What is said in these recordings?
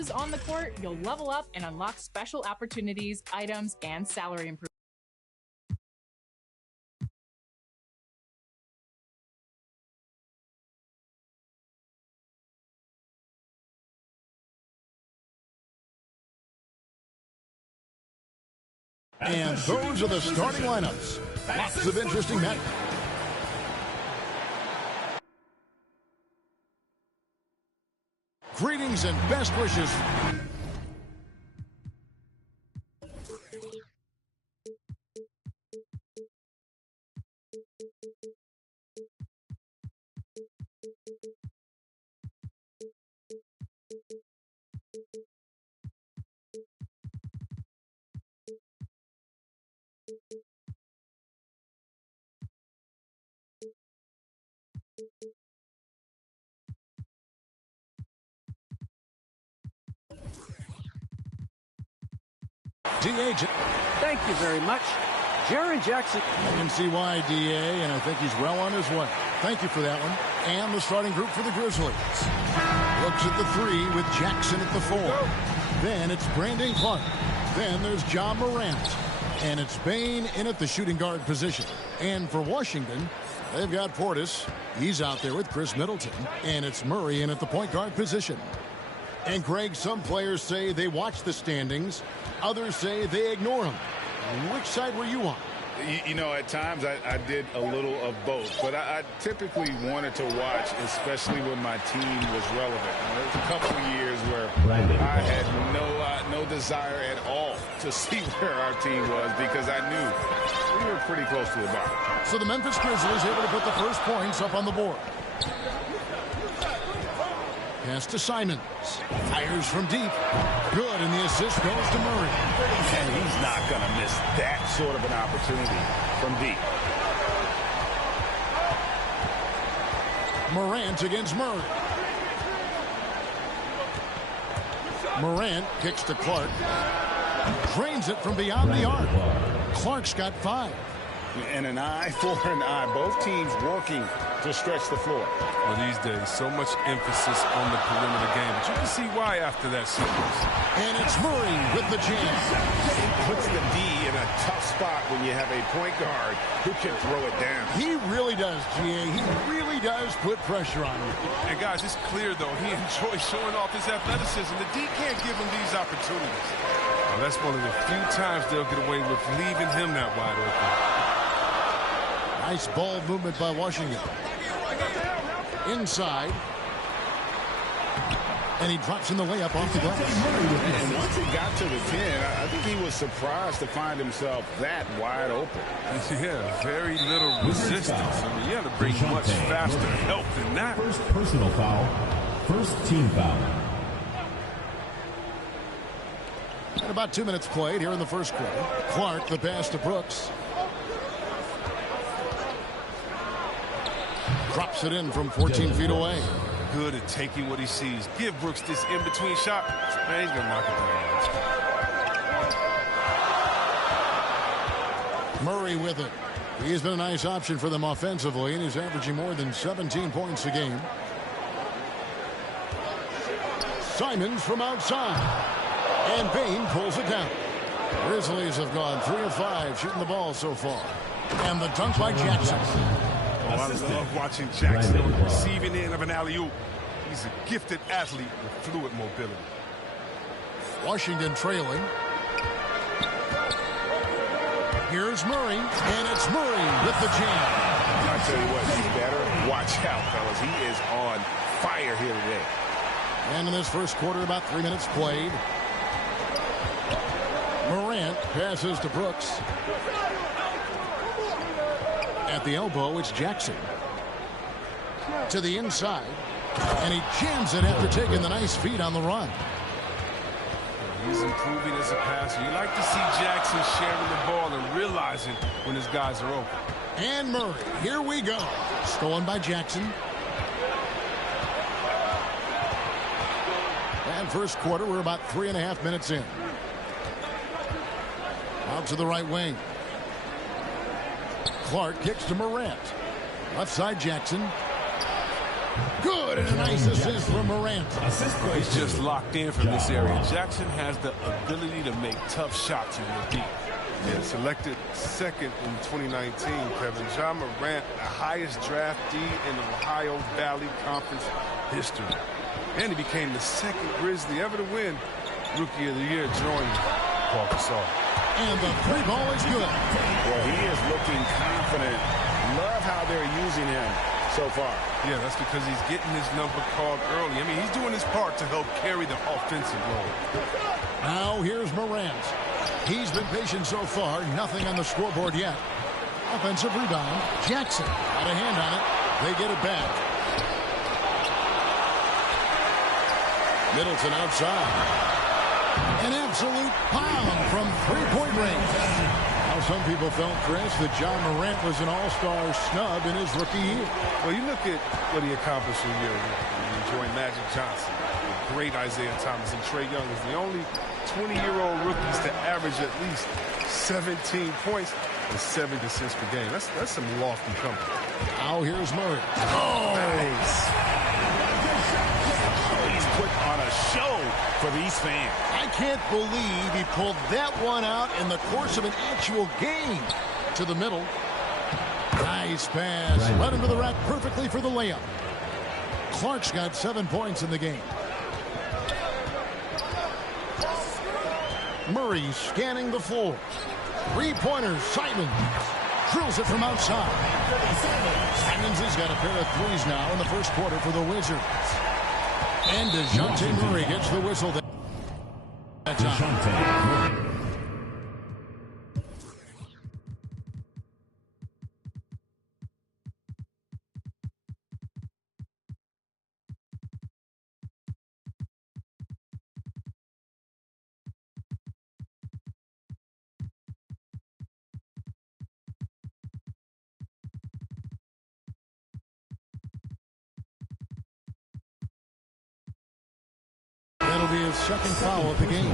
is on the court, you'll level up and unlock special opportunities, items, and salary improvements. And those are the starting lineups. Lots of interesting matches. Greetings and best wishes. DA. Thank you very much. Jaren Jackson. I can see why, DA, and I think he's well on his way. Thank you for that one. And the starting group for the Grizzlies. Looks at the 3 with Jackson at the 4. Then it's Brandon Clark. Then there's Ja Morant. And it's Bane in at the shooting guard position. And for Washington, they've got Portis. He's out there with Chris Middleton. And it's Murray in at the point guard position. And, Greg, some players say they watch the standings. Others say they ignore them. Which side were you on? You know, at times I did a little of both, but I typically wanted to watch, especially when my team was relevant. There was a couple of years where I had no desire at all to see where our team was because I knew we were pretty close to the bottom. So the Memphis Grizzlies able to put the first points up on the board. Pass to Simons. Fires from deep. Good, and the assist goes to Murray. And he's not going to miss that sort of an opportunity from deep. Morant against Murray. Morant kicks to Clark. Drains it from beyond the arc. Clark's got 5. And an eye for an eye. Both teams working to stretch the floor. Well, these days, so much emphasis on the perimeter game. But you can see why after that sequence. And it's Murray with the jam. He puts the D in a tough spot when you have a point guard who can throw it down. He really does, GA. He really does put pressure on you. And, guys, it's clear, though, he enjoys showing off his athleticism. The D can't give him these opportunities. Well, that's one of the few times they'll get away with leaving him that wide open. Nice ball movement by Washington. Inside. And he drops in the layup off the glass. And once he got to the 10, I think he was surprised to find himself that wide open. Yeah, very little resistance. I mean, you had to bring much faster help than that. First personal foul. First team foul. And about 2 minutes played here in the first quarter. Clark, the pass to Brooks. Drops it in from 14 feet away. Good at taking what he sees. Give Brooks this in-between shot. Man, he's going to knock it down. Murray with it. He's been a nice option for them offensively, and he's averaging more than 17 points a game. Simons from outside. And Bane pulls it down. Grizzlies have gone 3 of 5 shooting the ball so far. And the dunk by Jackson. Oh, I love watching Jackson on the receiving end of an alley-oop. He's a gifted athlete with fluid mobility. Washington trailing. Here's Murray, and it's Murray with the jam. I tell you what, you better watch out, fellas. He is on fire here today. And in this first quarter, about 3 minutes played. Morant passes to Brooks. At the elbow, it's Jackson. To the inside. And he jams it after taking the nice feed on the run. He's improving as a passer. You like to see Jackson sharing the ball and realizing when his guys are open. And Murray, here we go. Stolen by Jackson. And first quarter, we're about 3.5 minutes in. Out to the right wing. Clark kicks to Morant. Left side Jackson. Good, and a nice assist from Morant. He's just locked in from this area. Jackson has the ability to make tough shots in the deep. Yeah, selected second in 2019, Kevin. Ja Morant, the highest draftee in Ohio Valley Conference history. And he became the second Grizzly ever to win Rookie of the Year, joining Paul Gasol. And the three ball is good. Well, he is looking confident. Love how they're using him so far. Yeah, that's because he's getting his number called early. I mean, he's doing his part to help carry the offensive load. Now here's Morant. He's been patient so far. Nothing on the scoreboard yet. Offensive rebound. Jackson got a hand on it. They get it back. Middleton outside. An absolute pound from three-point range. Now some people felt, Chris, that Ja Morant was an all-star snub in his rookie year. Well, you look at what he accomplished a year ago. You enjoy Magic Johnson, the great Isaiah Thomas, and Trae Young is the only 20-year-old rookies to average at least 17 points and 7 assists per game. That's some lofty company. Now here's Murray. Oh, nice. He's put on a show for these fans. I can't believe he pulled that one out in the course of an actual game. To the middle. Nice pass. Led him to the rack perfectly for the layup. Clark's got 7 points in the game. Murray scanning the floor. Three-pointers. Simons drills it from outside. Simons has got a pair of threes now in the first quarter for the Wizards. And DeJounte Murray gets the whistle that time. That'll be his second foul of the game.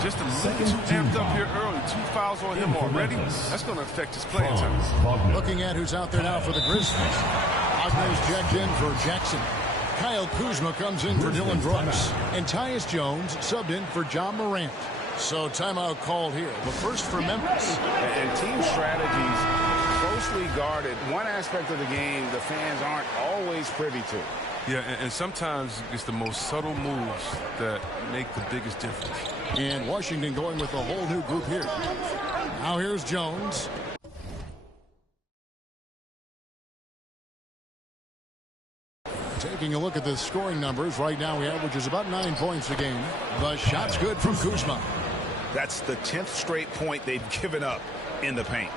Just a little too amped up here early. 2 fouls on him already. That's going to affect his playing time. Looking at who's out there now for the Grizzlies. Wagner's checked in for Jackson. Kyle Kuzma comes in for Dylan Brooks. And Tyus Jones subbed in for Ja Morant. So timeout called here. The first for Memphis. And team strategies closely guarded. One aspect of the game the fans aren't always privy to. Yeah, and sometimes it's the most subtle moves that make the biggest difference. And Washington going with a whole new group here. Now here's Jones. Taking a look at the scoring numbers, right now he averages about 9 points a game. The shot's good from Kuzma. That's the 10th straight point they've given up in the paint.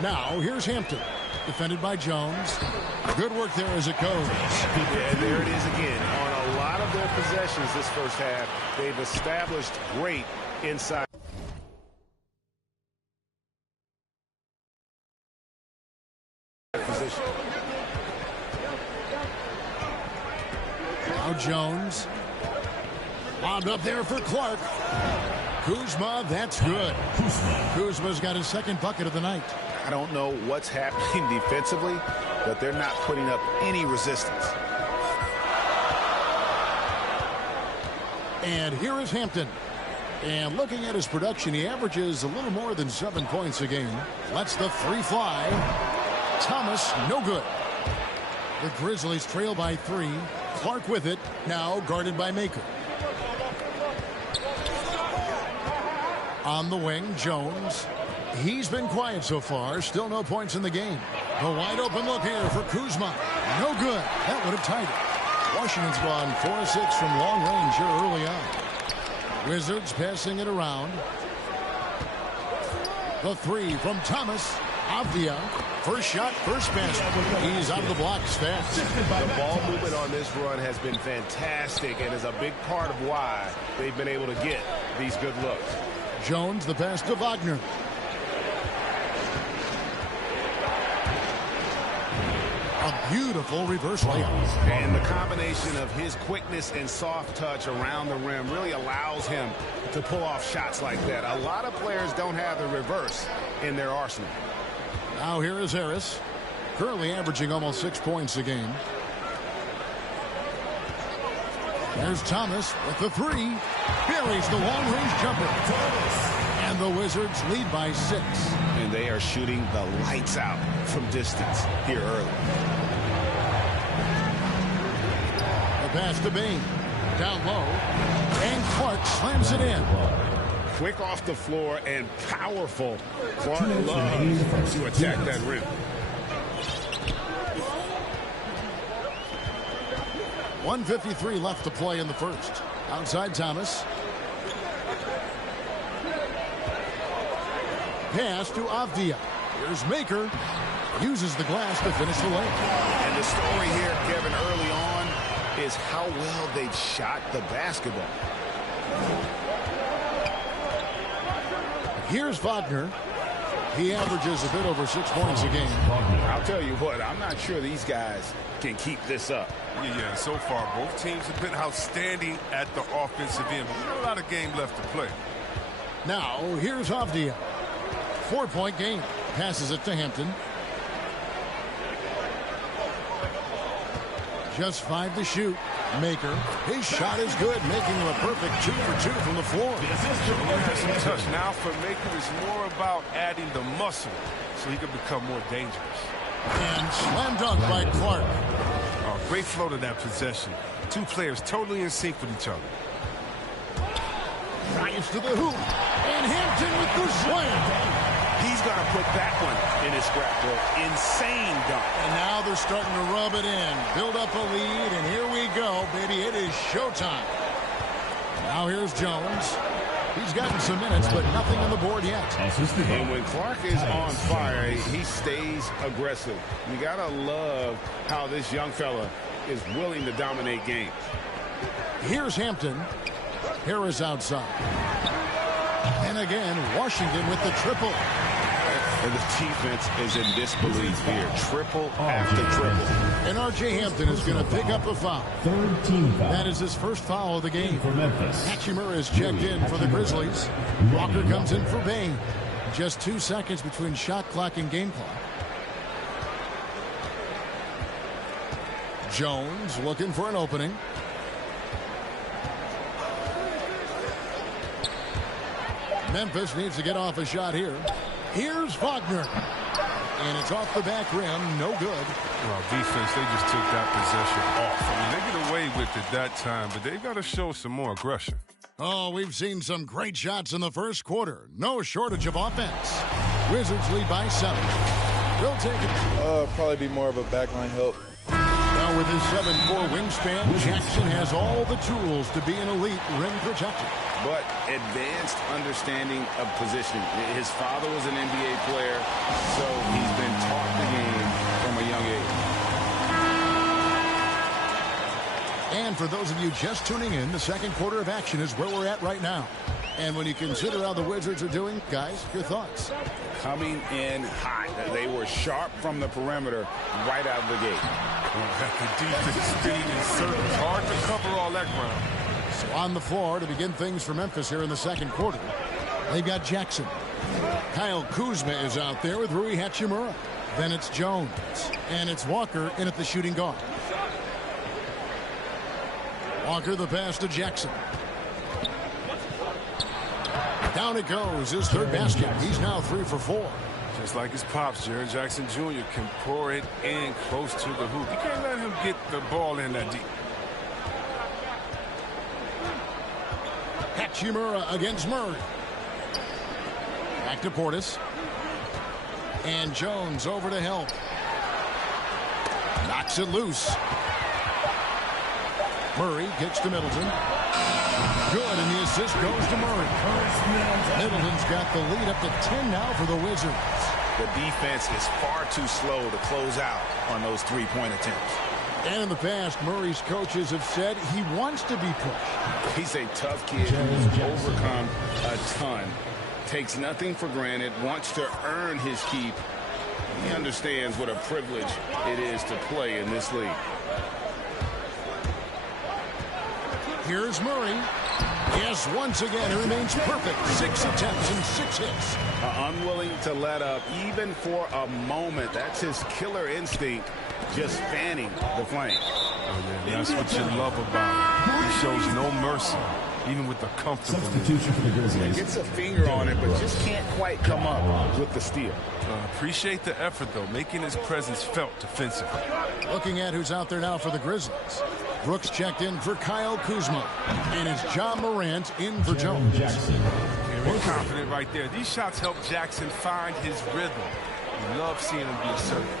Now here's Hampton. Defended by Jones. Good work there as it goes. Yeah, there it is again. On a lot of their possessions this first half, they've established great inside. Position. Now Jones. Wound up there for Clark. Kuzma, that's good. Kuzma's got his second bucket of the night. I don't know what's happening defensively, but they're not putting up any resistance. And here is Hampton. And looking at his production, he averages a little more than 7 points a game. Lets the three fly. Thomas, no good. The Grizzlies trail by 3. Clark with it, now guarded by Maker. On the wing, Jones. He's been quiet so far. Still no points in the game. The wide open look here for Kuzma. No good. That would have tied it. Washington's gone 4-6 from long range here early on. Wizards passing it around. The three from Thomas. Avdia. First shot, first basket. He's out of the blocks fast. The ball movement on this run has been fantastic and is a big part of why they've been able to get these good looks. Jones, the pass to Wagner. A beautiful reverse layup. And the combination of his quickness and soft touch around the rim really allows him to pull off shots like that. A lot of players don't have the reverse in their arsenal. Now here is Harris. currently averaging almost 6 points a game. There's Thomas with the three. Buries the long-range jumper. And the Wizards lead by 6. And they are shooting the lights out from distance here early. The pass to Bain. Down low. And Clark slams it in. Quick off the floor and powerful. Clark loves to attack that rim. 1:53 left to play in the first. Outside Thomas. Pass to Avdia. Here's Maker. Uses the glass to finish the lane. And the story here, Kevin, early on is how well they shot the basketball. Here's Wagner. He averages a bit over 6 points a game. I'll tell you what, I'm not sure these guys can keep this up. Yeah, so far both teams have been outstanding at the offensive end, but there's a lot of game left to play. Now, here's Avdia. 4-point game. Passes it to Hampton. Just 5 to shoot. Maker. His shot is good, making him a perfect 2 for 2 from the floor. Touch. Now for Maker, it's more about adding the muscle so he can become more dangerous. And slam dunk by Clark. Oh, great flow to that possession. Two players totally in sync with each other. Drives to the hoop. And Hampton with the slam. He's going to put that one in his scrapbook. Insane dunk. And now they're starting to rub it in. Build up a lead, and here we go, baby. It is showtime. Now here's Jones. He's gotten some minutes, but nothing on the board yet. And when Clark is on fire, he stays aggressive. You got to love how this young fella is willing to dominate games. Here's Hampton. Harris outside. And again, Washington with the triple. And the defense is in disbelief here. Triple after triple. And R.J. Hampton is going to pick up a foul. Third team foul. That is his first foul of the game. For Memphis. Hachimura is checked in for the Grizzlies. Walker comes in for Bain. Just 2 seconds between shot clock and game clock. Jones looking for an opening. Memphis needs to get off a shot here. Here's Wagner. And it's off the back rim. No good. Well, defense, they just took that possession off. I mean, they get away with it that time, but they've got to show some more aggression. Oh, we've seen some great shots in the first quarter. No shortage of offense. Wizards lead by 7. They'll take it. Probably be more of a backline help. Now with his 7'4" wingspan, Jackson has all the tools to be an elite rim protector. But advanced understanding of positioning. His father was an NBA player, so he's been taught the game from a young age. And for those of you just tuning in, the second quarter of action is where we're at right now. And when you consider how the Wizards are doing, guys, your thoughts? Coming in hot. They were sharp from the perimeter right out of the gate. The defense spinning in circles. Hard to cover all that ground. So on the floor to begin things for Memphis here in the second quarter. They've got Jackson. Kyle Kuzma is out there with Rui Hachimura. Then it's Jones. And it's Walker in at the shooting guard. Walker the pass to Jackson. Down it goes. His third basket. He's now 3 for 4. Just like his pops, Jaren Jackson Jr. can pour it in close to the hoop. You can't let him get the ball in that deep. Hachimura against Murray. Back to Portis. And Jones over to help. Knocks it loose. Murray gets to Middleton. Good, and the assist goes to Murray. Middleton's got the lead up to 10 now for the Wizards. The defense is far too slow to close out on those three-point attempts. And in the past, Murray's coaches have said he wants to be pushed. He's a tough kid who's overcome a ton. Takes nothing for granted, wants to earn his keep. He understands what a privilege it is to play in this league. Here's Murray. Yes, once again, it remains perfect. 6 attempts and 6 hits. Unwilling to let up even for a moment. That's his killer instinct, just fanning the flame. Oh, yeah, that's what you love about him. He shows no mercy, even with the comfortable. Substitution for the Grizzlies. Gets a finger on it, but just can't quite come up with the steal. Appreciate the effort, though, making his presence felt defensively. Looking at who's out there now for the Grizzlies. Brooks checked in for Kyle Kuzma. And it's John Morant in for Jones. Very confident right there. These shots help Jackson find his rhythm. You love seeing him be assertive.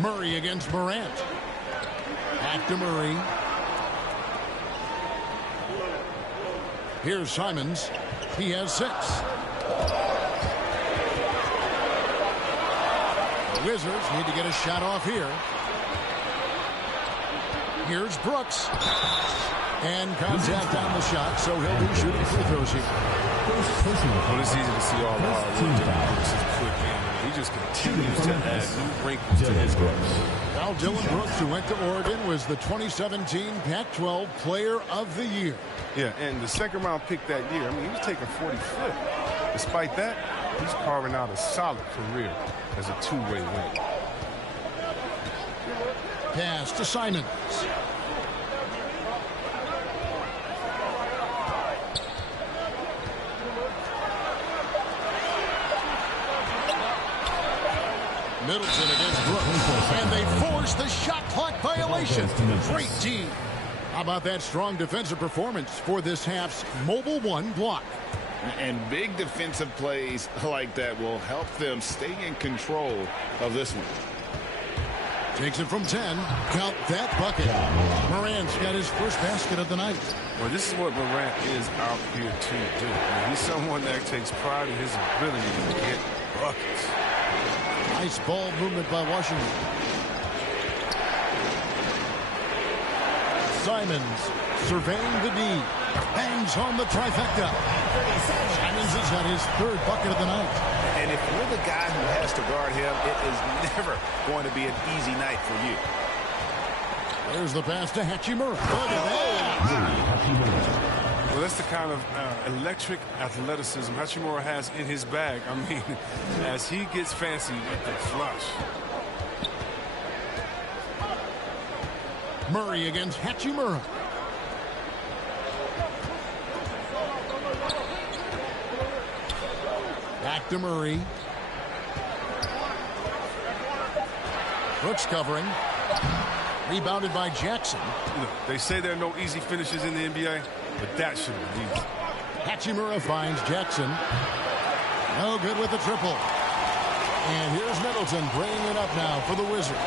Murray against Morant. Back to Murray. Here's Simons. He has 6. The Wizards need to get a shot off here. Here's Brooks. And contact on the shot, so he'll be shooting free throws here. Well, it's easy to see all the hard work that Brooks has put in. He just continues to add new wrinkles to his game. Now, Dylan Brooks, who went to Oregon, was the 2017 Pac-12 Player of the Year. Yeah, and the second-round pick that year, I mean, he was taking 45th. Despite that, he's carving out a solid career as a two-way wing. Pass to Simons. Middleton against Brooks. And they force the shot clock violation. Great team. How about that strong defensive performance for this half's Mobile One block? And big defensive plays like that will help them stay in control of this one. Takes it from 10. Count that bucket. Morant's got his first basket of the night. Well, this is what Morant is out here to do. I mean, he's someone that takes pride in his ability to get buckets. Nice ball movement by Washington. Simons surveying the D. Hangs home the trifecta. Simons has got his 3rd bucket of the night. And if you're the guy who has to guard him, it is never going to be an easy night for you. There's the pass to Hachimura. Look at that. Well, that's the kind of electric athleticism Hachimura has in his bag. I mean, as he gets fancy with the flush. Murray against Hachimura. Back to Murray. Brooks covering. Rebounded by Jackson. You know, they say there are no easy finishes in the NBA, but that should be easy. Hachimura finds Jackson. No good with the triple. And here's Middleton bringing it up now for the Wizards.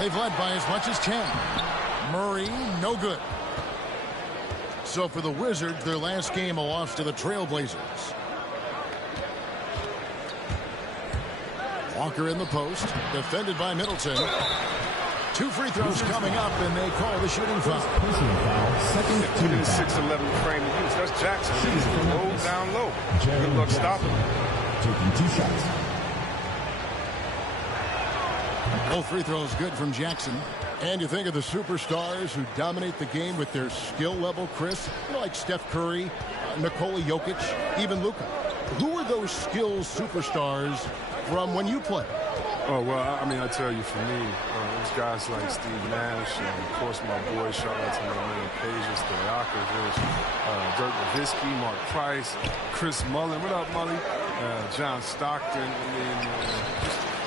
They've led by as much as 10. Murray, no good. So for the Wizards, their last game, a loss to the Trailblazers. Walker in the post, defended by Middleton. 2 free throws coming up, and they call the shooting foul. Second Look at the 6'11" frame of use. That's Jackson. He's rolled down low. Good luck stopping him. taking 2 shots. Both free throws good from Jackson. And you think of the superstars who dominate the game with their skill level, Chris, like Steph Curry, Nikola Jokic, even Luka. Who are those skills superstars from when you played? Oh, well, I mean, I tell you, for me, there's guys like Steve Nash, and of course, my boy, shout out to my man, Pages, Stojakovic, Dirk Nowitzki, Mark Price, Chris Mullin. What up, Mully? John Stockton. I mean,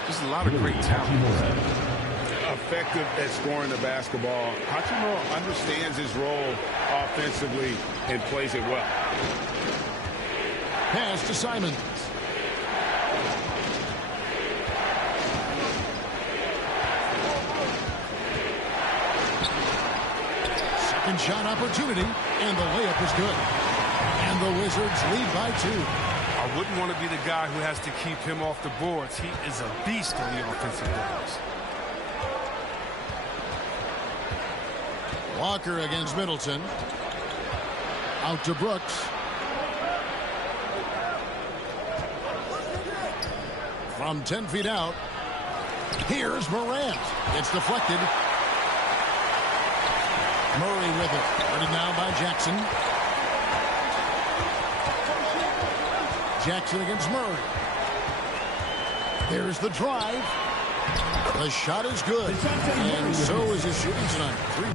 just a lot of great talent. Effective at scoring the basketball. Hachimura understands his role offensively and plays it well. Pass to Simons. Second shot opportunity, and the layup is good. And the Wizards lead by 2. I wouldn't want to be the guy who has to keep him off the boards. He is a beast on the offensive glass. Walker against Middleton. Out to Brooks. From 10 feet out. Here's Morant. It's deflected. Murray with it. Guarded now by Jackson. Jackson against Murray. There's the drive. The shot is good. And so is his shooting tonight. 3.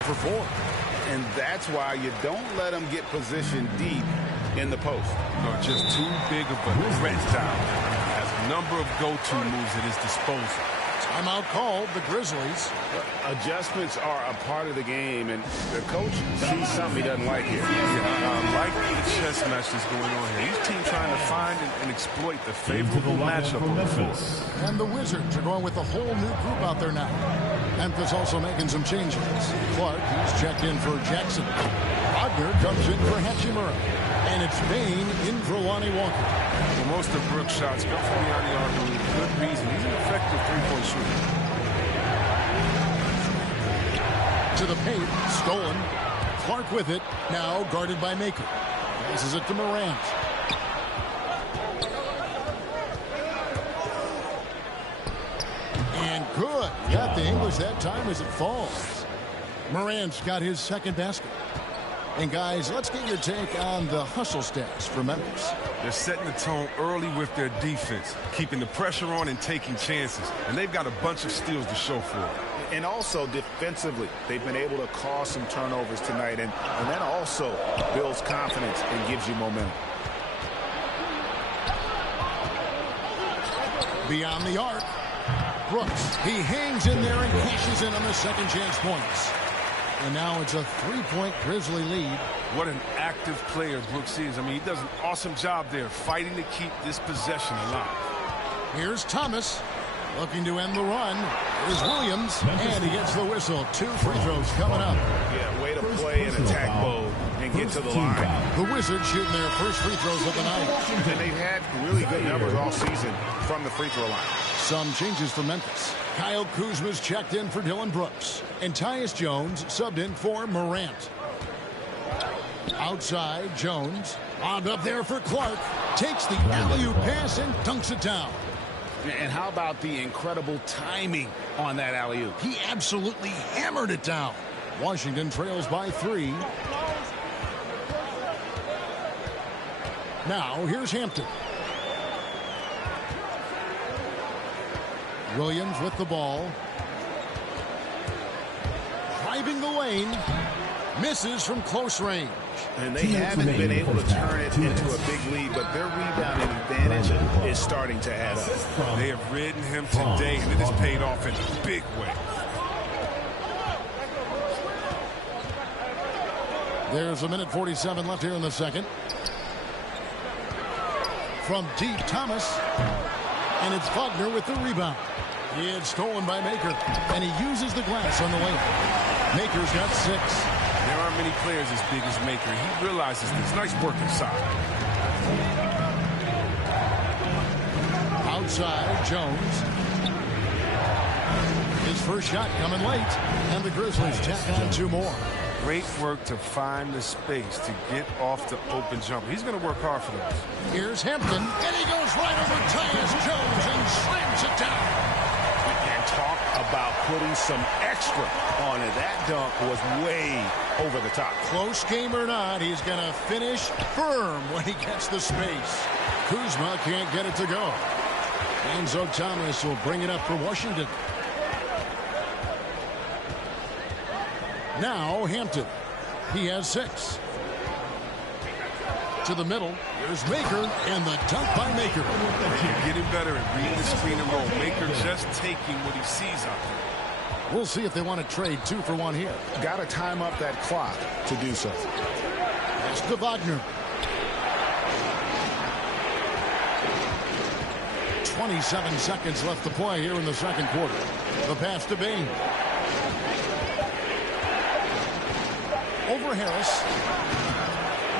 For 4. And that's why you don't let them get positioned deep in the post. No, just too big of a threat down. Has a number of go-to moves at his disposal. Timeout called, the Grizzlies. Adjustments are a part of the game, and the coach sees something he doesn't like here. Like the chess match that's going on here. Each team trying to find and exploit the favorable matchup on the floor. And the Wizards are going with a whole new group out there now. Memphis also making some changes. Clark, he's checked in for Jackson. Wagner comes in for Hachimura. And it's Bain in for Lonnie Walker. Well, most of Brooks' shots come from the arc with good reason. He's an effective three-point shooter. To the paint, stolen. Clark with it, now guarded by Maker. Passes it to Morant. And good. Got the English that time as it falls. Morant's got his second basket. And guys, let's get your take on the hustle stats for Memphis. They're setting the tone early with their defense, keeping the pressure on and taking chances. And they've got a bunch of steals to show for it. And also defensively, they've been able to cause some turnovers tonight. And that also builds confidence and gives you momentum. Beyond the arc. Brooks, he hangs in there and cashes in on the second chance points. And now it's a 3-point Grizzly lead. What an active player Brooks is. I mean, he does an awesome job there fighting to keep this possession alive. Here's Thomas looking to end the run. Here's Williams, and he gets the whistle. 2 free throws coming up. Yeah, way to play in attack mode and get to the line. The Wizards shooting their first free throws of the night. And they've had really good numbers all season from the free throw line. Some changes for Memphis. Kyle Kuzma's checked in for Dylan Brooks. And Tyus Jones subbed in for Morant. Outside, Jones. Lobbed up there for Clark. Takes the alley-oop pass and dunks it down. And how about the incredible timing on that alley-oop? He absolutely hammered it down. Washington trails by 3. Now, here's Hampton. Williams with the ball. Driving the lane. Misses from close range. And they haven't been able to turn it into a big lead, but their rebounding advantage is starting to add up. They have ridden him today, and it has paid off in a big way. There's a minute 47 left here in the second. From deep, Thomas. And it's Wagner with the rebound. It's stolen by Maker. And he uses the glass on the way. Maker's got 6. There aren't many players as big as Maker. He realizes this. Nice work inside. Outside, Jones. His first shot coming late. And the Grizzlies tack on 2 more. Great work to find the space to get off the open jumper. He's going to work hard for those. Here's Hampton. And he goes right over Tyus Jones and slams it down. And talk about putting some extra on it. That dunk was way over the top. Close game or not, he's going to finish firm when he gets the space. Kuzma can't get it to go. Enzo Thomas will bring it up for Washington. Now Hampton. He has 6. To the middle. Here's Maker, and the dunk by Maker. Getting better at reading the screen and roll. Maker just taking what he sees out there. We'll see if they want to trade 2 for 1 here. Got to time up that clock to do so. That's to Wagner. 27 seconds left to play here in the second quarter. The pass to Bain. Over Harris.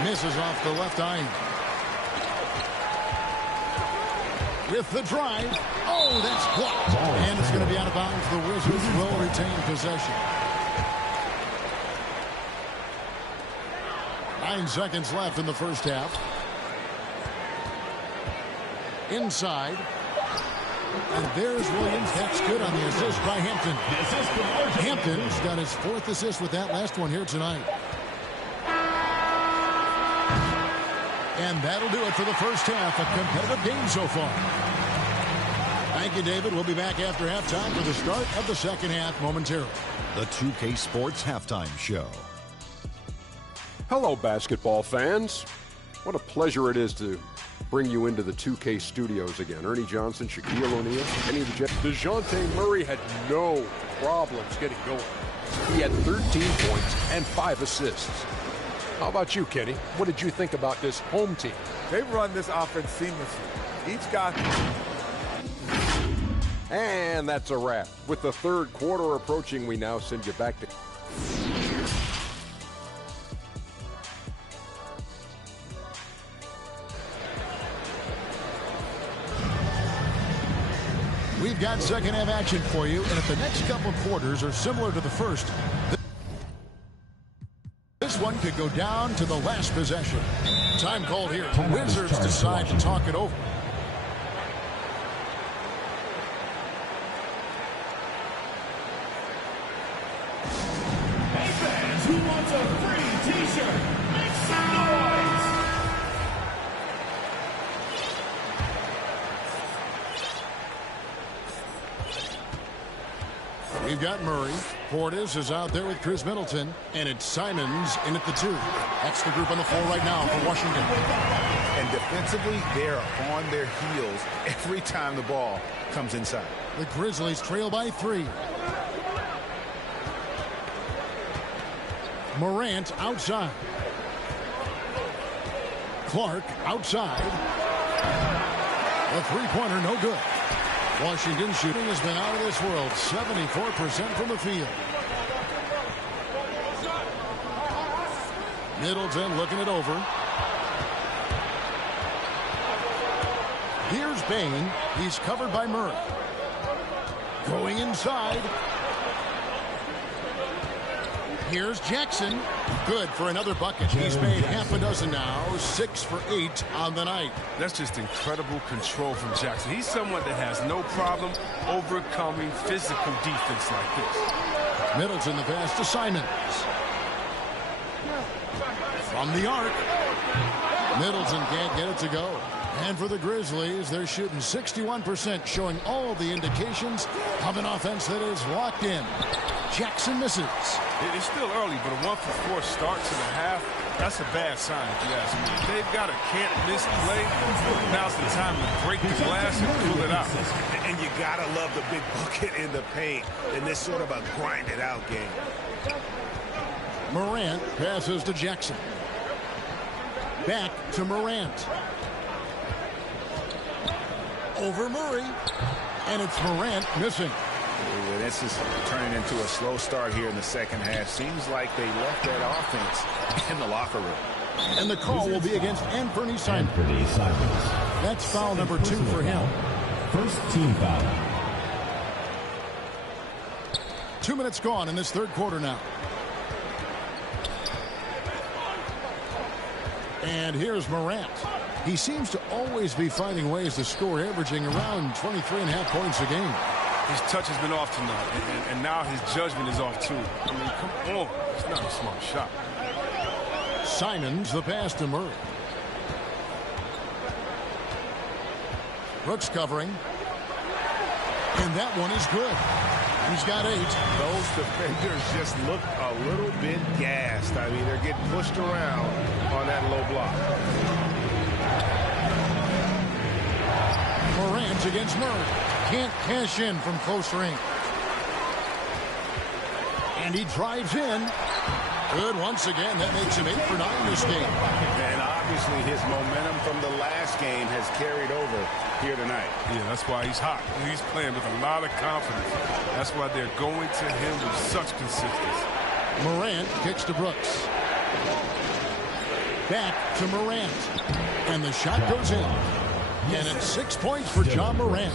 Misses off the left iron. with the drive. Oh, that's blocked. And it's going to be out of bounds. The Wizards will retain possession. 9 seconds left in the first half. Inside. And there's Williams. That's good on the assist by Hampton. Hampton's got his 4th assist with that last one here tonight. And that'll do it for the first half. A competitive game so far. Thank you, David. We'll be back after halftime for the start of the second half momentarily. The 2K Sports Halftime Show. Hello, basketball fans. What a pleasure it is to bring you into the 2K studios again. Ernie Johnson, Shaquille O'Neal, any of the Jets. DeJounte Murray had no problems getting going. He had 13 points and 5 assists. How about you, Kenny? What did you think about this home team? They run this offense seamlessly. Each guy. And that's a wrap. With the third quarter approaching, we now send you back to... We've got second half action for you, and if the next couple quarters are similar to the first, this one could go down to the last possession. Time called here. The Wizards decide to talk it over. Hey fans, who wants a free t-shirt? Make some noise! We've got Murray. Portis is out there with Chris Middleton. And it's Simons in at the 2. That's the group on the floor right now for Washington. And defensively, they're on their heels every time the ball comes inside. The Grizzlies trail by 3. Morant outside. Clark outside. A three-pointer, no good. Washington shooting has been out of this world. 74% from the field. Middleton looking it over. Here's Bain. He's covered by Murray. Going inside. Here's Jackson. Good for another bucket. He's made half a dozen now. 6 for 8 on the night. That's just incredible control from Jackson. He's someone that has no problem overcoming physical defense like this. Middleton the pass to Simons. From the arc. Middleton can't get it to go. And for the Grizzlies, they're shooting 61%, showing all the indications of an offense that is locked in. Jackson misses. It's still early, but a 1-for-4 start to the half, that's a bad sign if you ask me. They've got a can't-miss play. Now's the time to break the glass and pull it out. And you gotta love the big bucket in the paint in this sort of a grind-it-out game. Morant passes to Jackson. Back to Morant. Over Murray. And it's Morant missing. This is turning into a slow start here in the second half. Seems like they left that offense in the locker room. And the call will be against Anthony Simons. That's foul number 2 for him. First team foul. 2 minutes gone in this third quarter now. And here's Morant. He seems to always be finding ways to score, averaging around 23.5 points a game. His touch has been off tonight, and now his judgment is off too. I mean, come on. It's not a smart shot. Simons, the pass to Murray. Brooks covering. And that one is good. He's got 8. Those defenders just look a little bit gassed. I mean, they're getting pushed around on that low block. Morant against Murray. Can't cash in from close range. And he drives in. Good once again. That makes him 8 for 9 this game. And obviously his momentum from the last game has carried over here tonight. Yeah, that's why he's hot. He's playing with a lot of confidence. That's why they're going to him with such consistency. Morant kicks to Brooks. Back to Morant. And the shot goes in. And it's 6 points for John Morant.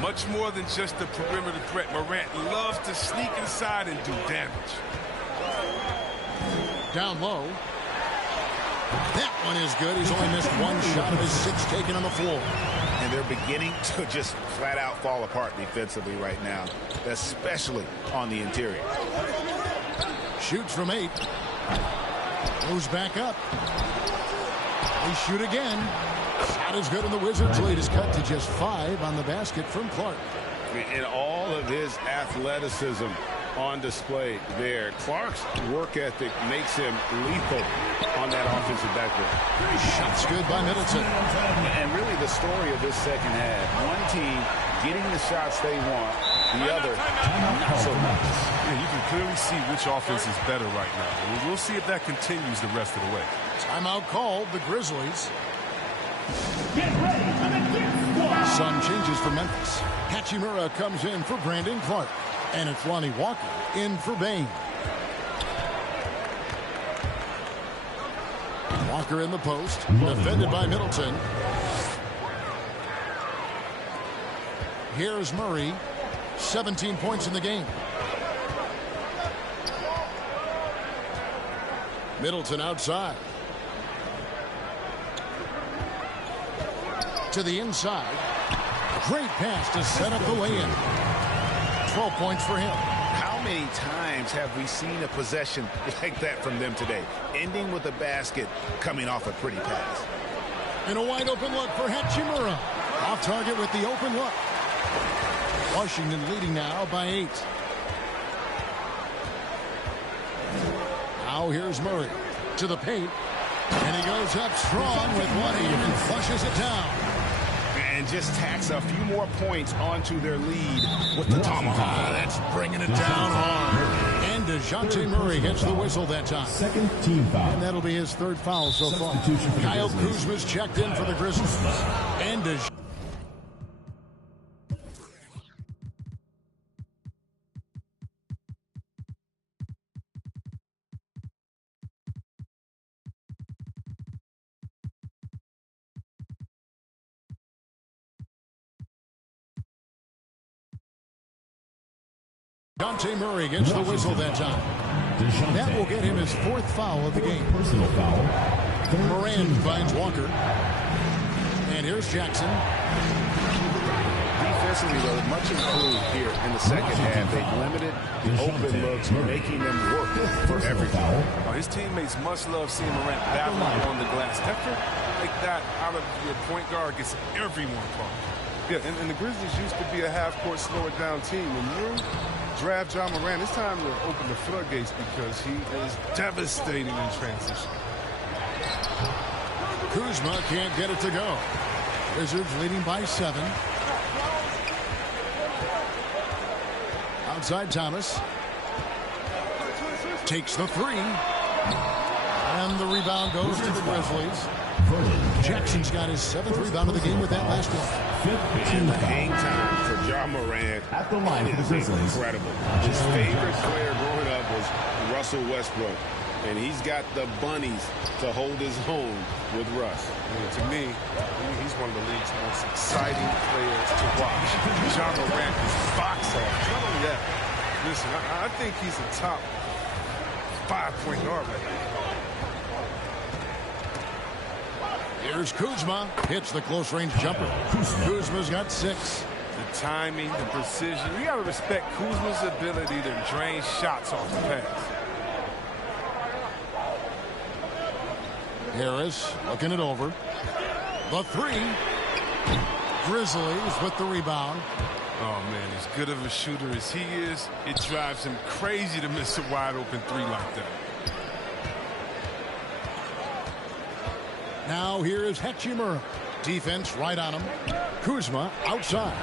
Much more than just a perimeter threat. Morant loves to sneak inside and do damage. Down low. That one is good. He's only missed one shot of his 6 taken on the floor. And they're beginning to just flat out fall apart defensively right now, especially on the interior. Shoots from 8. Goes back up. They shoot again. Shot is good, and the Wizards' lead is cut to just 5 on the basket from Clark. And all of his athleticism on display there. Clark's work ethic makes him lethal on that offensive backboard. Shots good by Middleton. And really the story of this second half, one team getting the shots they want, the other not so much. Yeah, you can clearly see which offense is better right now. And we'll see if that continues the rest of the way. Timeout called, the Grizzlies. Get ready for the next one. Some changes for Memphis. Hachimura comes in for Brandon Clark. And it's Lonnie Walker in for Bane. Walker in the post. Defended by Middleton. Here's Murray. 17 points in the game. Middleton outside. To the inside. Great pass to set up the lay-in. 12 points for him. How many times have we seen a possession like that from them today? Ending with a basket, coming off a pretty pass. And a wide open look for Hachimura. Off target with the open look. Washington leading now by 8. Now here's Murray to the paint. And he goes up strong with one and flushes it down. And just tacks a few more points onto their lead with the tomahawk. That's bringing it down hard. And DeJounte Murray gets the whistle that time. Second team foul. And that'll be his 3rd foul so far. Kyle Kuzma's checked in for the Grizzlies. And DeJounte Murray gets the whistle that time. That will get him his 4th foul of the game. Personal foul. Moran finds Walker. And here's Jackson. Defensively, though, much improved here in the second half. They've limited the open looks, making them work for every foul. His teammates must love seeing Morant battling on the glass. Effort like that out of your point guard gets everyone caught. Yeah, and the Grizzlies used to be a half-court slow-it-down team. When you draft John Morant, it's time to open the floodgates because he is devastating in transition. Kuzma can't get it to go. Wizards leading by 7. Outside Thomas. Takes the 3. And the rebound goes to the Grizzlies. Jackson's got his 7th rebound of the game with that last one. And the hang time for John Morant At the line for the Grizzlies. incredible. His favorite player growing up was Russell Westbrook. And he's got the bunnies to hold his own with Russ. To me, he's one of the league's most exciting players to watch. John Morant is box office. Not only that, listen, I think he's a top 5-point guard right now. Here's Kuzma. Hits the close-range jumper. Kuzma's got 6. The timing, the precision. You got to respect Kuzma's ability to drain shots off the pass. Harris looking it over. The 3. Grizzlies with the rebound. Oh, man, as good of a shooter as he is, it drives him crazy to miss a wide-open 3 like that. Now here is Hachimura. Defense right on him. Kuzma outside.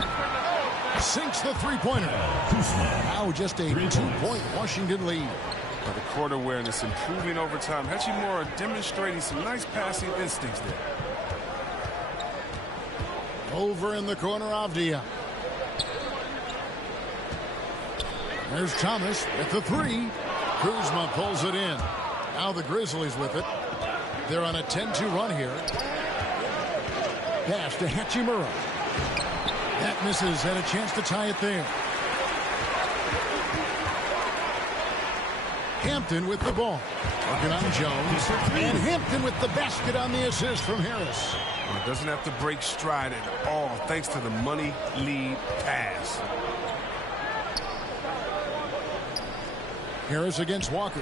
Sinks the 3-pointer. Now just a 2-point Washington lead. But the court awareness improving over time. Hachimura demonstrating some nice passing instincts there. Over in the corner, Avdia. There's Thomas with the 3. Kuzma pulls it in. Now the Grizzlies with it. They're on a 10-2 run here. Pass to Hachimura. That misses, had a chance to tie it there. Hampton with the ball. Working on Jones. And Hampton with the basket on the assist from Harris. Well, doesn't have to break stride at all thanks to the money lead pass. Harris against Walker.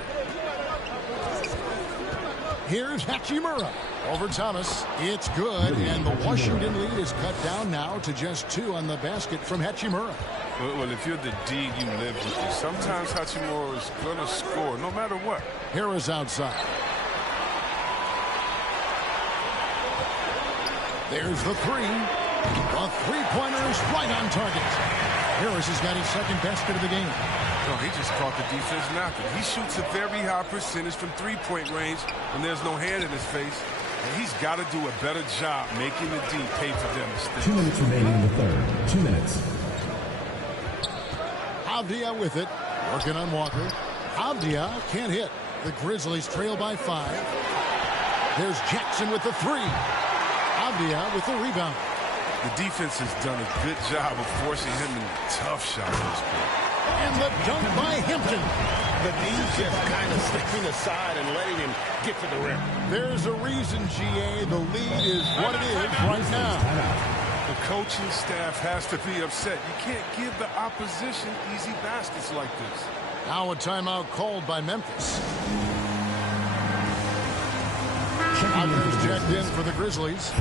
Here's Hachimura. Over Thomas. It's good, and the Washington lead is cut down now to just 2 on the basket from Hachimura. Well, if you're the D, you live with it. Sometimes Hachimura is going to score no matter what. Harris outside. There's the 3. The three-pointer is right on target. Harris has got his second basket of the game. No, he just caught the defense napping. He shoots a very high percentage from three-point range when there's no hand in his face. And he's got to do a better job making the D pay for them mistakes. 2 minutes remaining in the third. 2 minutes. Avdia with it. Working on Walker. Avdia can't hit. The Grizzlies trail by 5. There's Jackson with the 3. Avdia with the rebound. The defense has done a good job of forcing him into tough shots this quarter. And the dunk by Hampton. The D's just kind of stepping aside and letting him get to the rim. There's a reason, GA. The lead is what it is right now. The coaching staff has to be upset. You can't give the opposition easy baskets like this. Now a timeout called by Memphis. Outgoes checked in for the Grizzlies.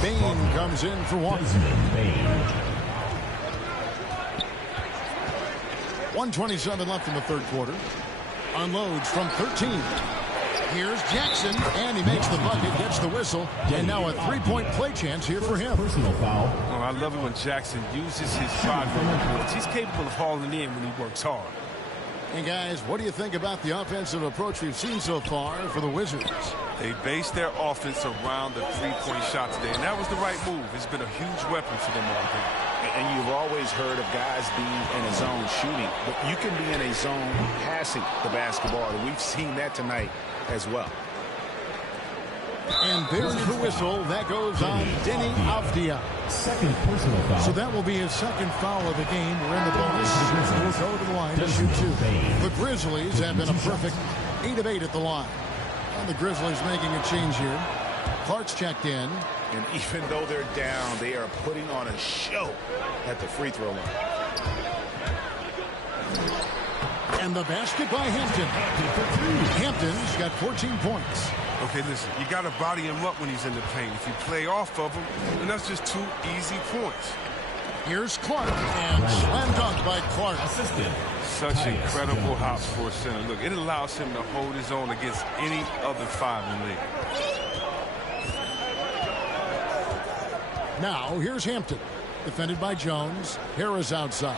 Bain comes in for one. 1:27 left in the third quarter. Unloads from 13. Here's Jackson, and he makes the bucket, gets the whistle, and now a three-point play chance here for him. Personal foul. Oh, I love it when Jackson uses his body. He's capable of hauling in when he works hard. And guys, what do you think about the offensive approach we've seen so far for the Wizards? They based their offense around the three-point shot today, and that was the right move. It's been a huge weapon for them all day. And you've always heard of guys being in a zone shooting, but you can be in a zone passing the basketball, and we've seen that tonight as well. And there's the whistle. That goes on Denny Avdia. Second personal foul. So that will be his second foul of the game. We're in the bonus. We'll go to the line to shoot 2. The Grizzlies have been a perfect 8 of 8 at the line. And the Grizzlies making a change here. Clark's checked in. And even though they're down, they are putting on a show at the free throw line. And the basket by Hampton. Hampton's got 14 points. Okay, listen, you got to body him up when he's in the paint. If you play off of him, then that's just 2 easy points. Here's Clark, and slam dunk by Clark. Assisted. Such incredible hops for a center. Look, it allows him to hold his own against any other 5 in the league. Now, here's Hampton. Defended by Jones. Harris outside.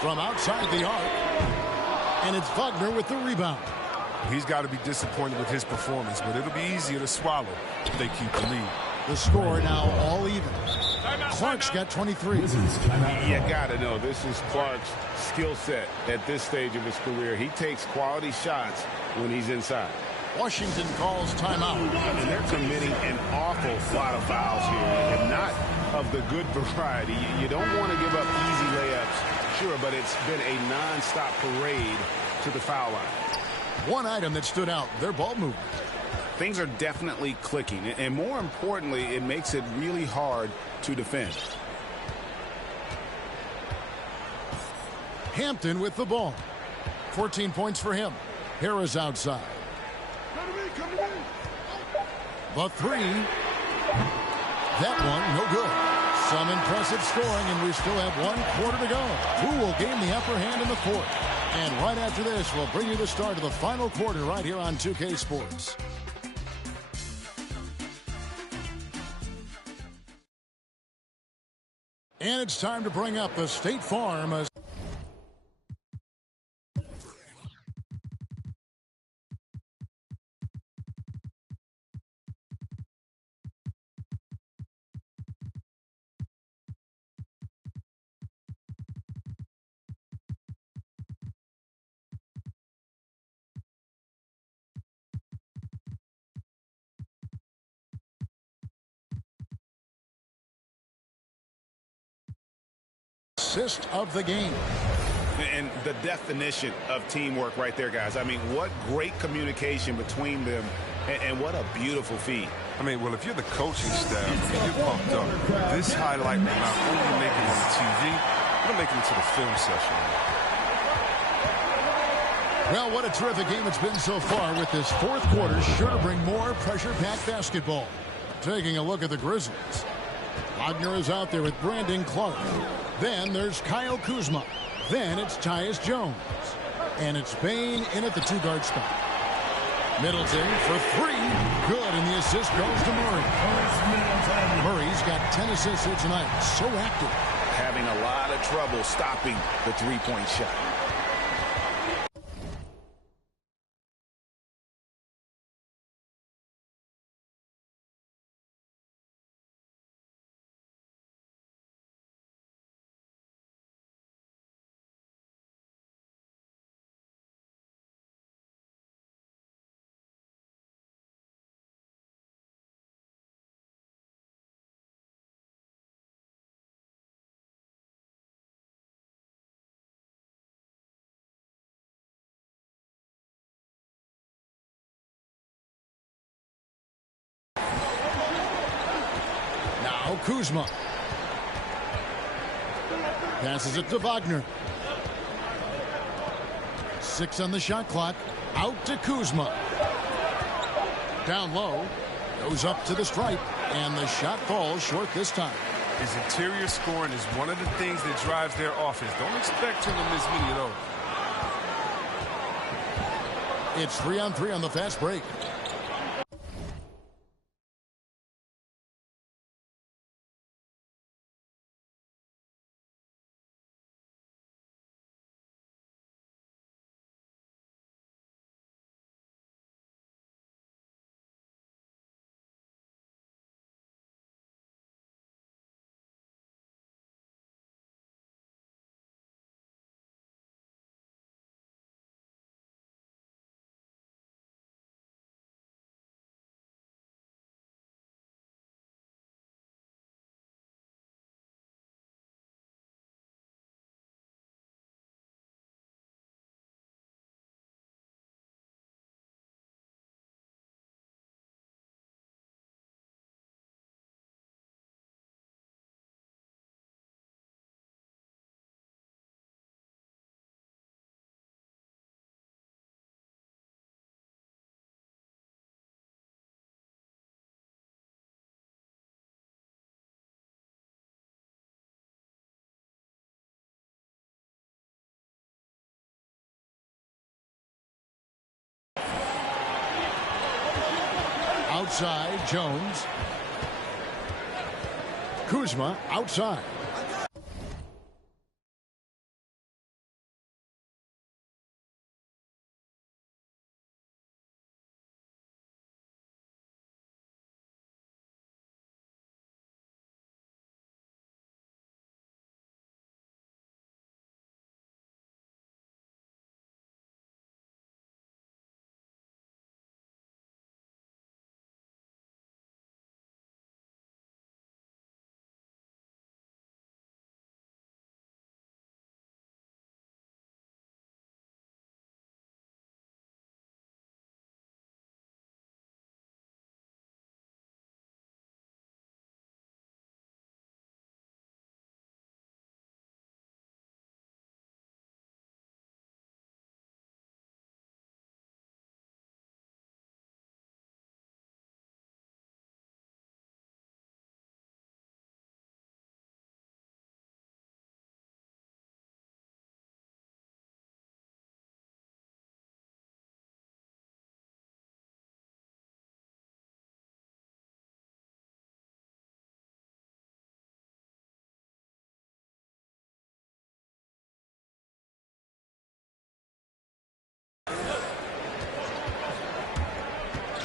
From outside the arc. And it's Wagner with the rebound. He's got to be disappointed with his performance, but it'll be easier to swallow if they keep the lead. The score now all even. Clark's got 23. You got to know this is Clark's skill set at this stage of his career. He takes quality shots when he's inside. Washington calls timeout. And they're committing an awful lot of fouls here, and not of the good variety. You don't want to give up easy layups, sure, but it's been a nonstop parade to the foul line. One item that stood out, their ball movement. Things are definitely clicking, and more importantly, it makes it really hard to defend. Hampton with the ball. 14 points for him. Harris outside. The 3. That one, no good. Some impressive scoring, and we still have 1 quarter to go. Who will gain the upper hand in the fourth? And right after this, we'll bring you the start of the final quarter right here on 2K Sports. And it's time to bring up the State Farm. assist of the game. And the definition of teamwork right there, guys. I mean, what great communication between them, and what a beautiful feed. I mean, well, if you're the coaching staff, you're pumped up. This highlight will not only make it on the TV, it'll make it into the film session. Well, what a terrific game it's been so far, with this fourth quarter sure to bring more pressure-packed basketball. Taking a look at the Grizzlies. Wagner is out there with Brandon Clark. Then there's Kyle Kuzma. Then it's Tyus Jones. And it's Bane in at the two-guard spot. Middleton for three. Good, and the assist goes to Murray. Murray's got 10 assists here tonight. So active. Having a lot of trouble stopping the three-point shot. Kuzma passes it to Wagner. 6 on the shot clock. Out to Kuzma. Down low. Goes up to the stripe. And the shot falls short this time. His interior scoring is one of the things that drives their offense. Don't expect him to miss many of those. It's 3-on-3 on the fast break. Outside, Jones. Kuzma outside.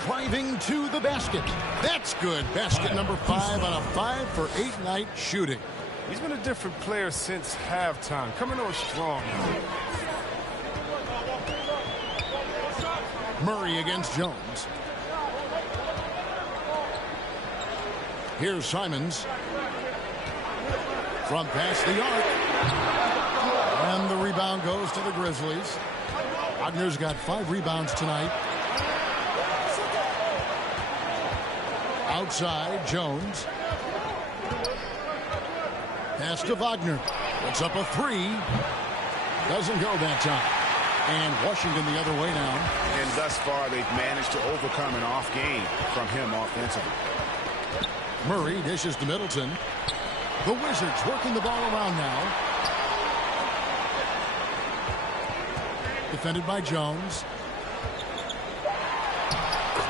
Driving to the basket. That's good. Basket number 5 on a 5-for-8 night shooting. He's been a different player since halftime. Coming on strong. Murray against Jones. Here's Simons. From past the arc. And the rebound goes to the Grizzlies. Wagner's got 5 rebounds tonight. Outside, Jones. Pass to Wagner. Puts up a 3. Doesn't go that time. And Washington the other way now. And thus far, they've managed to overcome an off game from him offensively. Murray dishes to Middleton. The Wizards working the ball around now. Defended by Jones.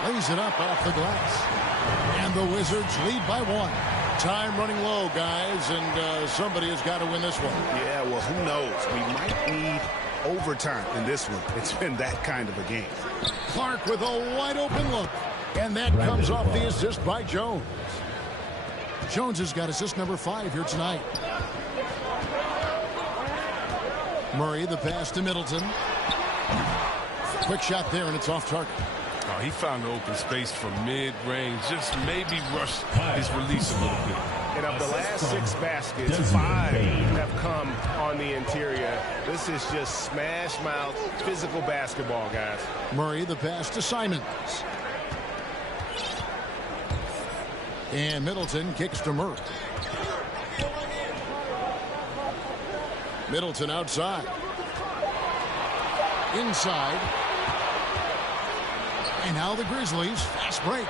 Lays it up off the glass. And the Wizards lead by 1. Time running low, guys, and somebody has got to win this one. Yeah, well, who knows? We might need overtime in this one. It's been that kind of a game. Clark with a wide open look. And that comes off the assist by Jones. Jones has got assist number 5 here tonight. Murray, the pass to Middleton. Quick shot there, and it's off target. Oh, he found the open space from mid-range. Just maybe rushed his release a little bit. And of the last 6 baskets, 5 have come on the interior. This is just smash mouth physical basketball, guys. Murray, the pass to Simons. And Middleton kicks to Murray. Middleton outside. Inside. And now the Grizzlies. Fast break.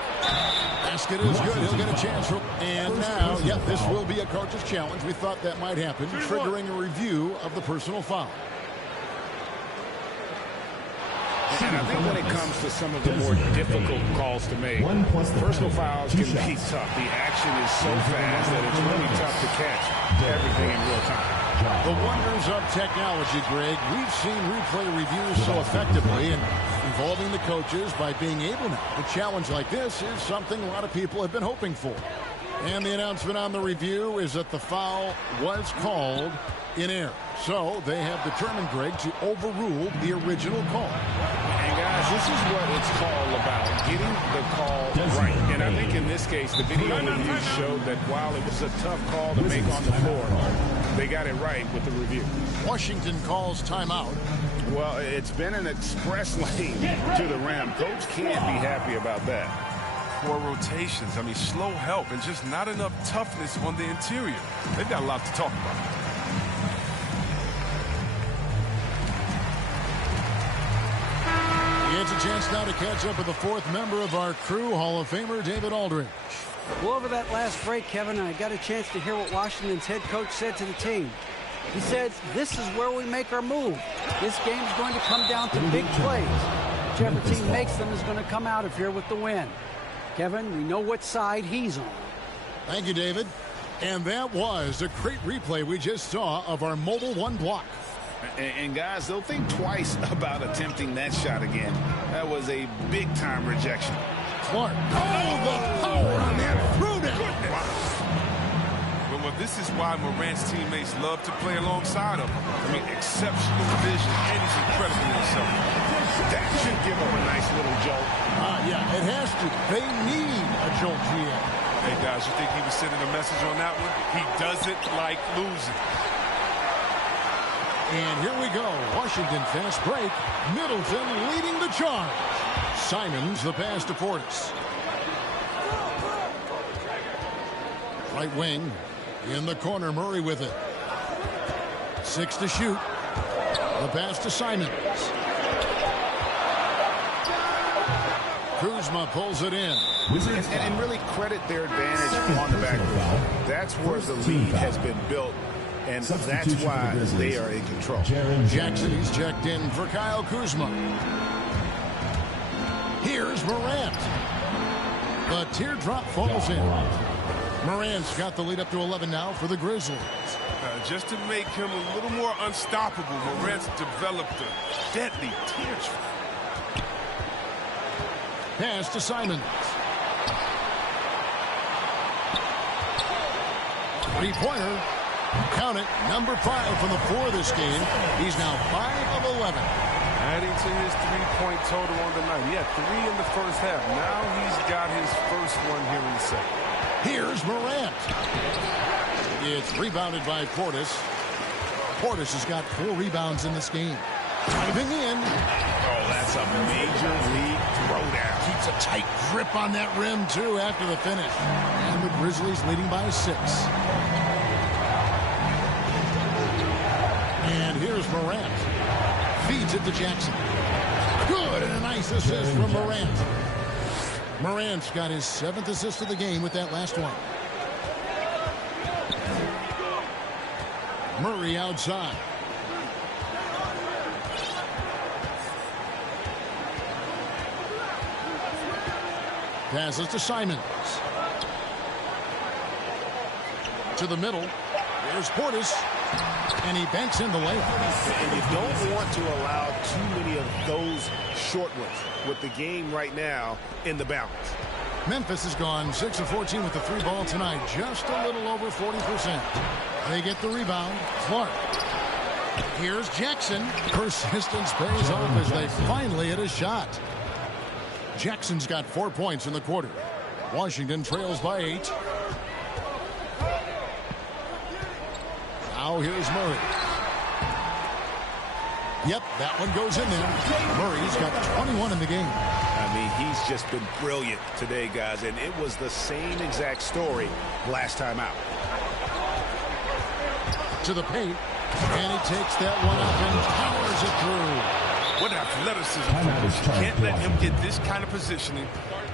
Basket is good. He'll get a chance. And now, yep, this will be a coach's challenge. We thought that might happen, triggering a review of the personal foul. And I think when it comes to some of the more difficult calls to make, personal fouls can be tough. The action is so fast that it's really tough to catch everything in real time. The wonders of technology, Greg. We've seen replay reviews so effectively, and involving the coaches by being able now. A challenge like this is something a lot of people have been hoping for. And the announcement on the review is that the foul was called in error. So they have determined, Greg, to overrule the original call. And guys, this is what it's all about, getting the call right. And I think in this case, the video review showed that while it was a tough call to make on the floor, they got it right with the review. Washington calls timeout. Well, it's been an express lane to the rim. Coach can't be happy about that. 4 rotations. I mean, slow help and just not enough toughness on the interior. They've got a lot to talk about. He gets a chance now to catch up with the 4th member of our crew, Hall of Famer David Aldridge. Well, over that last break, Kevin, I got a chance to hear what Washington's head coach said to the team. He said, this is where we make our move. This game's going to come down to big plays. Whichever team makes them is going to come out of here with the win. Kevin, we know what side he's on. Thank you, David. And that was a great replay we just saw of our Mobile One block. And guys, they'll think twice about attempting that shot again. That was a big-time rejection. Clark. Oh, the power on that throwdown. Well, this is why Morant's teammates love to play alongside him. I mean, exceptional vision, and he's incredibly himself. That should give him a nice little jolt. Yeah, it has to. They need a jolt, GM. Hey, guys, you think he was sending a message on that one? He doesn't like losing. And here we go. Washington fast break. Middleton leading the charge. Simons the pass to Portis. Right wing. In the corner, Murray with it. 6 to shoot. The pass to Simons. Kuzma pulls it in. And really credit their advantage on the back foul. That's where the lead has been built. And that's why they are in control. Jackson, he's checked in for Kyle Kuzma. Here's Morant. The teardrop falls in. Morant's got the lead up to 11 now for the Grizzlies. Just to make him a little more unstoppable, Morant's developed a deadly teardrop. Pass to Simons. Three-pointer. Count it. Number 5 from the floor this game. He's now 5 of 11. Adding to his 3-point total on the night. He had 3 in the first half. Now he's got his first one here in the second. Here's Morant. It's rebounded by Portis. Portis has got 4 rebounds in this game. Diving in. Oh, that's a major league throwdown. Keeps a tight grip on that rim, too, after the finish. And the Grizzlies leading by 6. And here's Morant. Feeds it to Jackson. Good, and a nice assist from Morant. Morant's got his 7th assist of the game with that last one. Murray outside. Passes to Simons. To the middle. Here's Portis. And he banks in the layup. And you don't want to allow too many of those short ones with the game right now in the balance. Memphis has gone 6 of 14 with the 3 ball tonight. Just a little over 40%. They get the rebound. Clark. Here's Jackson. Persistence pays off as they finally hit a shot. Jackson's got 4 points in the quarter. Washington trails by 8. Now here's Murray. Yep, that one goes in there. Murray's got 21 in the game. I mean, he's just been brilliant today, guys, and it was the same exact story last time out. To the paint, and he takes that one up and powers it through. What athleticism. Can't let him get this kind of positioning.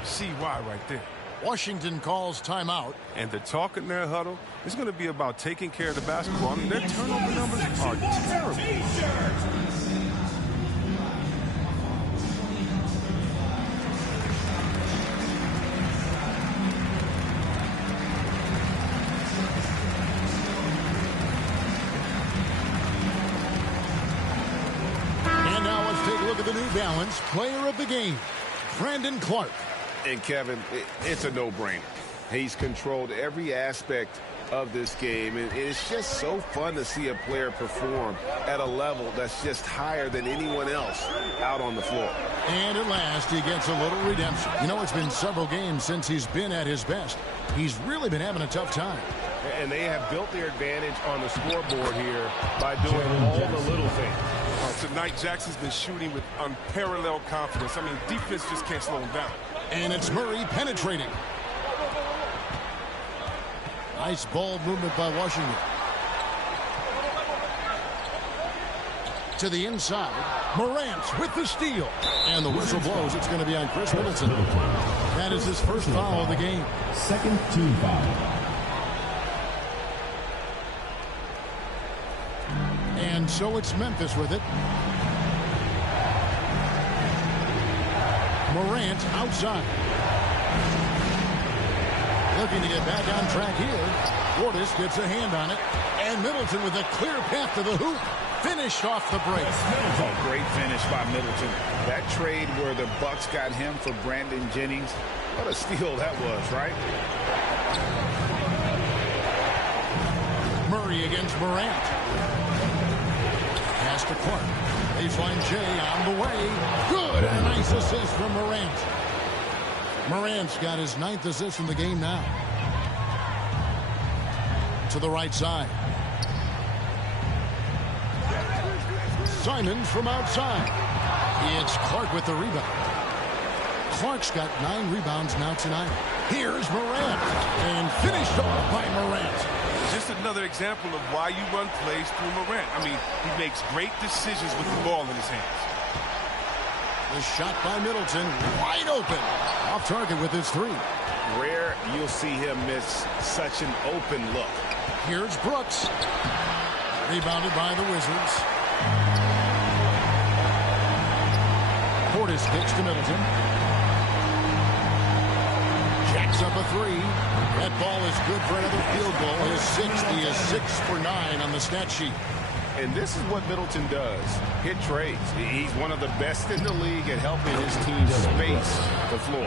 See why right there. Washington calls timeout. And the talk in their huddle is going to be about taking care of the basketball. I mean, their turnover numbers are terrible. And now let's take a look at the New Balance player of the game, Brandon Clark. And Kevin, it's a no-brainer. He's controlled every aspect of this game, and it's just so fun to see a player perform at a level that's just higher than anyone else out on the floor. And at last, he gets a little redemption. You know, it's been several games since he's been at his best. He's really been having a tough time. And they have built their advantage on the scoreboard here by doing all the little things. Tonight, Jackson's been shooting with unparalleled confidence. I mean, defense just can't slow him down. And it's Murray penetrating. Nice ball movement by Washington. To the inside. Morant with the steal. And the whistle blows. It's going to be on Chris Middleton. That is his first foul of the game. Second team foul. And so it's Memphis with it. Morant outside. Looking to get back on track here. Portis gets a hand on it. And Middleton with a clear path to the hoop. Finished off the break. Oh, great finish by Middleton. That trade where the Bucks got him for Brandon Jennings. What a steal that was, right? Murray against Morant. Pass to Clark. Baseline J on the way. Good. And a nice assist from Morant. Morant's got his 9th assist in the game now. To the right side. Simons from outside. It's Clark with the rebound. Clark's got 9 rebounds now tonight. Here's Morant. And finished off by Morant. Just another example of why you run plays through Morant. I mean, he makes great decisions with the ball in his hands. The shot by Middleton, wide open. Off target with his 3. Rare you'll see him miss such an open look. Here's Brooks. Rebounded by the Wizards. Portis kicks to Middleton. Jacks up a 3. That ball is good for another field goal. His 6th. He is 6 for 9 on the stat sheet. And this is what Middleton does. Hit trades. He's one of the best in the league at helping his team space the floor.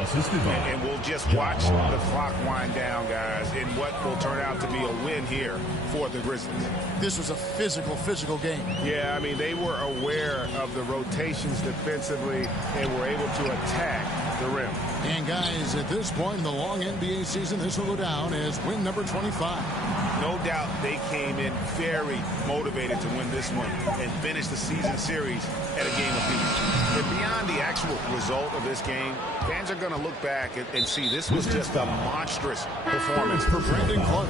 And we'll just watch the clock wind down, guys, in what will turn out to be a win here for the Grizzlies. This was a physical game. Yeah, I mean, they were aware of the rotations defensively and were able to attack the rim. And guys, at this point in the long NBA season, this will go down as win number 25. No doubt they came in very motivated to win this one and finish the season series at a game apiece. And beyond the actual result of this game, fans are going to look back and see this was just a monstrous performance for Brandon Clark.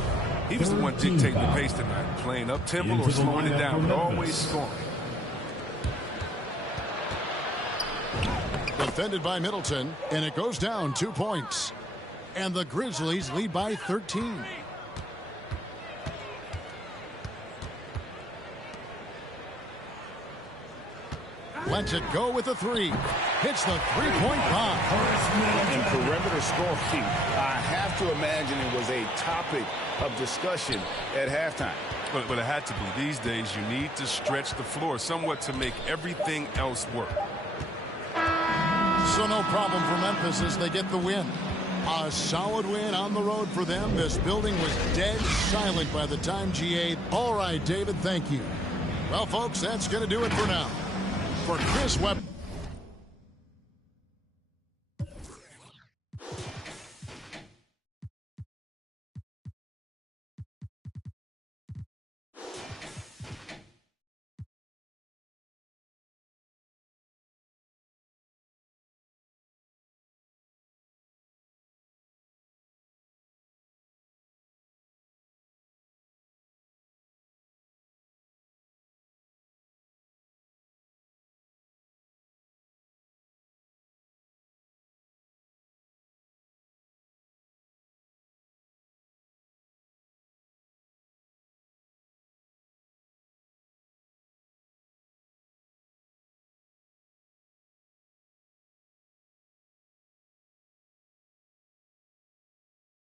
He was the one dictating the pace tonight, playing up-tempo or slowing it down, but always scoring. Defended by Middleton, and it goes down 2 points. And the Grizzlies lead by 13. Lets it go with a three. Hits the three-point bomb. In perimeter scoring, I have to imagine it was a topic of discussion at halftime. But it had to be. These days, you need to stretch the floor somewhat to make everything else work. So no problem for Memphis as they get the win. A solid win on the road for them. This building was dead silent by the time GA. All right, David, thank you. Well, folks, that's going to do it for now. For Chris Webb.